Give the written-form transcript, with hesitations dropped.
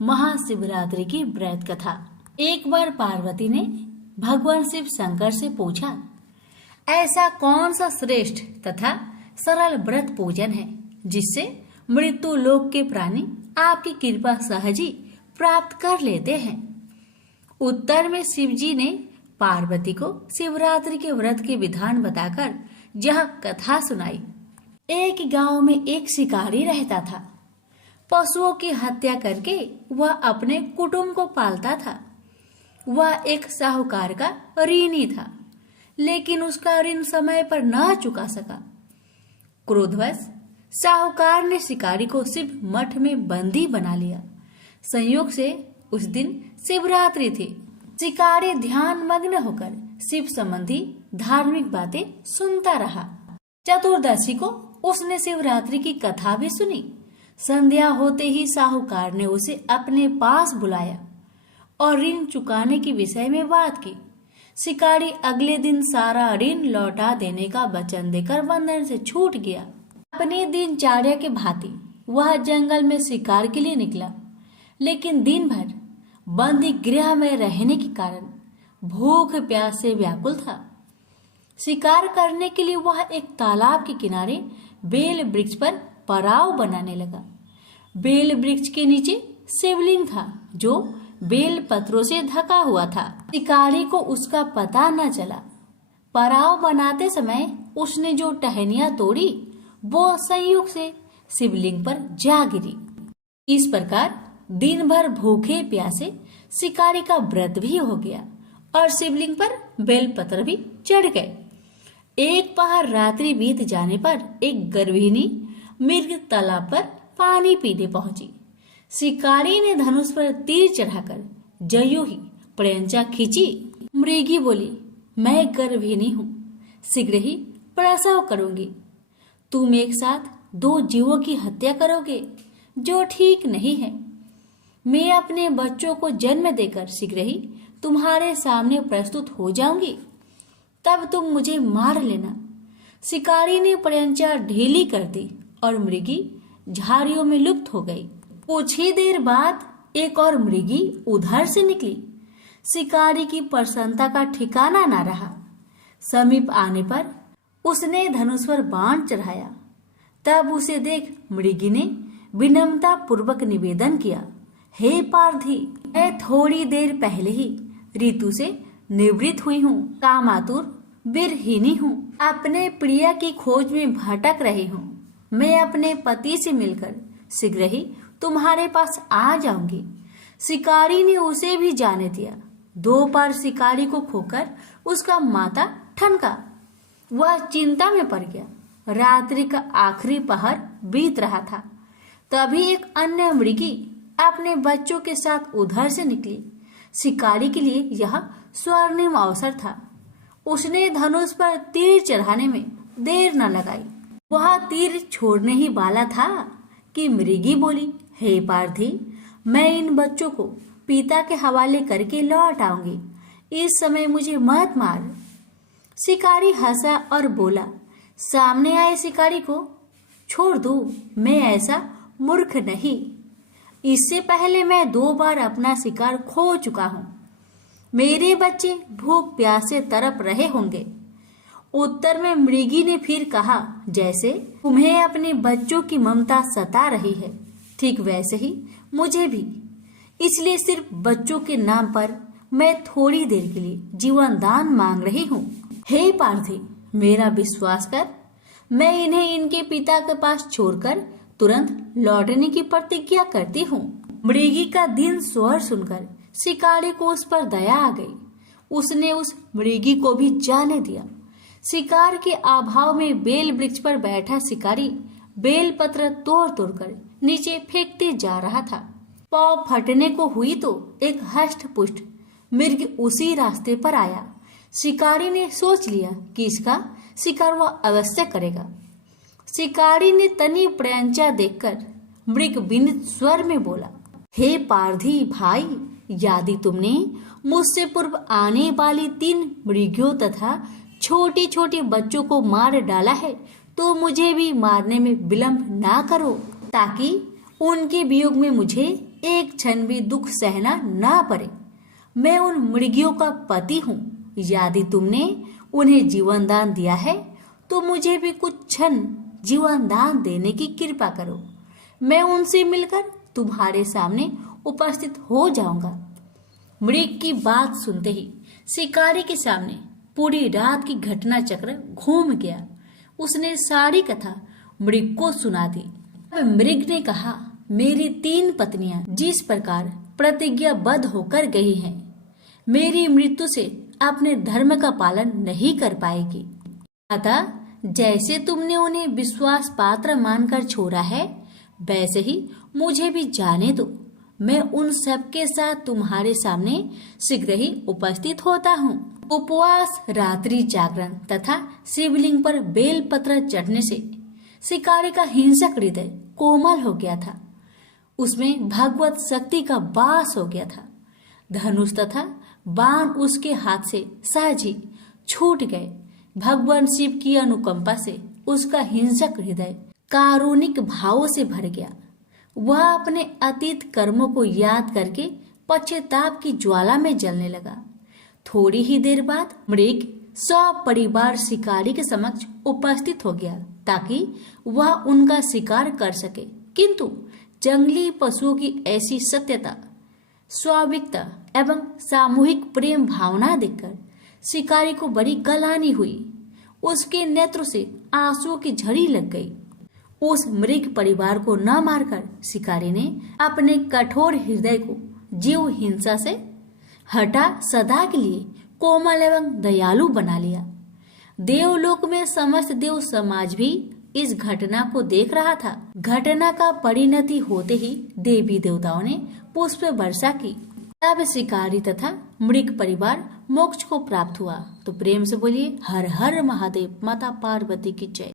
महाशिवरात्रि की व्रत कथा। एक बार पार्वती ने भगवान शिव शंकर से पूछा, ऐसा कौन सा श्रेष्ठ तथा सरल व्रत पूजन है जिससे मृत्यु लोक के प्राणी आपकी कृपा सहज ही प्राप्त कर लेते हैं। उत्तर में शिव जी ने पार्वती को शिवरात्रि के व्रत के विधान बताकर यह कथा सुनाई। एक गांव में एक शिकारी रहता था। पशुओं की हत्या करके वह अपने कुटुंब को पालता था। वह एक साहूकार का ऋणी था, लेकिन उसका ऋण समय पर न चुका सका। क्रोधवश साहूकार ने शिकारी को शिव मठ में बंदी बना लिया। संयोग से उस दिन शिवरात्रि थी। शिकारी ध्यान मग्न होकर शिव संबंधी धार्मिक बातें सुनता रहा। चतुर्दशी को उसने शिवरात्रि की कथा भी सुनी। संध्या होते ही साहूकार ने उसे अपने पास बुलाया और ऋण चुकाने के विषय में बात की। शिकारी अगले दिन सारा ऋण लौटा देने का वचन देकर बंधन से छूट गया। अपनी दिनचर्या के भांति वह जंगल में शिकार के लिए निकला, लेकिन दिन भर बंदी गृह में रहने के कारण भूख प्यास से व्याकुल था। शिकार करने के लिए वह एक तालाब के किनारे बेल वृक्ष पर पड़ाव बनाने लगा। बेल वृक्ष के नीचे शिवलिंग था जो बेल पत्रों से ढका हुआ था। शिकारी को उसका पता न चला। पड़ाव बनाते समय उसने जो टहनियां तोड़ी वो संयोग से शिवलिंग पर जा गिरी। इस प्रकार दिन भर भूखे प्यासे शिकारी का व्रत भी हो गया और शिवलिंग पर बेलपत्र भी चढ़ गए। एक पहर रात्रि बीत जाने पर एक गर्भिणी मृग तालाब पर पानी पीने पहुंची। शिकारी ने धनुष पर तीर चढ़ाकर जयो ही प्रयंचा खींची। मृगी बोली, मैं गर्भिणी हूँ, शीघ्र ही प्रसव करूंगी। तुम एक साथ दो जीवों की हत्या करोगे जो ठीक नहीं है। मैं अपने बच्चों को जन्म देकर शीघ्र ही तुम्हारे सामने प्रस्तुत हो जाऊंगी, तब तुम मुझे मार लेना। शिकारी ने प्रयंचा ढीली कर दी और मृगी झाड़ियों में लुप्त हो गई। कुछ ही देर बाद एक और मृगी उधर से निकली। शिकारी की प्रसन्नता का ठिकाना न रहा। समीप आने पर उसने धनुष पर बाण चढ़ाया। तब उसे देख मृगी ने विनम्रता पूर्वक निवेदन किया, हे पार्थी, मैं थोड़ी देर पहले ही ऋतु से निवृत्त हुई हूँ, कामातुर वीरहीनी हूँ, अपने प्रिय की खोज में भटक रही हूँ। मैं अपने पति से मिलकर शीघ्र ही तुम्हारे पास आ जाऊंगी। शिकारी ने उसे भी जाने दिया। दो बार शिकारी को खोकर उसका माथा ठनका। वह चिंता में पड़ गया। रात्रि का आखिरी पहर बीत रहा था। तभी एक अन्य मृगी अपने बच्चों के साथ उधर से निकली। शिकारी के लिए यह स्वर्णिम अवसर था। उसने धनुष पर तीर चढ़ाने में देर न लगाई। वह तीर छोड़ने ही वाला था कि मृगी बोली, हे पार्थी, मैं इन बच्चों को पिता के हवाले करके लौट आऊंगी। इस समय मुझे मत मार। शिकारी हंसा और बोला, सामने आए शिकारी को छोड़ दो, मैं ऐसा मूर्ख नहीं। इससे पहले मैं 2 बार अपना शिकार खो चुका हूँ। मेरे बच्चे भूख प्यास से तड़प रहे होंगे। उत्तर में मृगी ने फिर कहा, जैसे तुम्हें अपने बच्चों की ममता सता रही है, ठीक वैसे ही मुझे भी। इसलिए सिर्फ बच्चों के नाम पर मैं थोड़ी देर के लिए जीवन दान मांग रही हूँ। हे पार्थी, मेरा विश्वास कर। मैं इन्हें इनके पिता के पास छोड़कर तुरंत लौटने की प्रतिज्ञा करती हूँ। मृगी का दिन स्वर सुनकर शिकारी को उस पर दया आ गई। उसने उस मृगी को भी जाने दिया। शिकार के अभाव में बेल वृक्ष पर बैठा शिकारी बेल पत्र तोड़ तोड़कर नीचे फेंकते जा रहा था। पाँव फटने को हुई तो एक हष्ट पुष्ट मृग उसी रास्ते पर आया। शिकारी ने सोच लिया कि इसका शिकार वह अवश्य करेगा। शिकारी ने तनी प्रयंचा देखकर मृग विनीत स्वर में बोला, हे पारधी भाई, यदि तुमने मुझसे पूर्व आने वाली 3 मृगियों तथा छोटे छोटे बच्चों को मार डाला है तो मुझे भी मारने में विलंब ना करो, ताकि उनके वियोग में मुझे एक क्षण भी दुख सहना ना पड़े। मैं उन मृगियों का पति हूँ। यदि तुमने उन्हें जीवन दान दिया है तो मुझे भी कुछ क्षण जीवन दान देने की कृपा करो। मैं उनसे मिलकर तुम्हारे सामने उपस्थित हो जाऊंगा। मृग की बात सुनते ही शिकारी के सामने पूरी रात की घटना चक्र घूम गया। उसने सारी कथा मृग को सुना दी। मृग ने कहा, मेरी 3 पत्नियां जिस प्रकार प्रतिज्ञाबद्ध होकर गई हैं, मेरी मृत्यु से अपने धर्म का पालन नहीं कर पाएगी। अतः जैसे तुमने उन्हें विश्वास पात्र मानकर छोड़ा है, वैसे ही मुझे भी जाने दो। मैं उन सबके साथ तुम्हारे सामने शीघ्र ही उपस्थित होता हूँ। उपवास, रात्रि जागरण तथा शिवलिंग पर बेलपत्र चढ़ने से शिकारी का हिंसक हृदय कोमल हो गया था। उसमें भगवत शक्ति का वास हो गया था। धनुष तथा बाण उसके हाथ से सहज ही छूट गए। भगवान शिव की अनुकंपा से उसका हिंसक हृदय कारुणिक भावों से भर गया। वह अपने अतीत कर्मों को याद करके पश्चाताप की ज्वाला में जलने लगा। थोड़ी ही देर बाद मृग सपरिवार शिकारी के समक्ष उपस्थित हो गया ताकि वह उनका शिकार कर सके। किंतु जंगली पशुओं की ऐसी सत्यता, स्वाभाविकता एवं सामूहिक प्रेम भावना देखकर शिकारी को बड़ी गलानी हुई। उसके नेत्र से आंसुओं की झड़ी लग गई। उस मृग परिवार को न मारकर शिकारी ने अपने कठोर हृदय को जीव हिंसा से हटा सदा के लिए कोमल एवं दयालु बना लिया। देवलोक में समस्त देव समाज भी इस घटना को देख रहा था। घटना का परिणति होते ही देवी देवताओं ने पुष्प वर्षा की। तब शिकारी तथा मृग परिवार मोक्ष को प्राप्त हुआ। तो प्रेम से बोलिए हर हर महादेव, माता पार्वती की जय।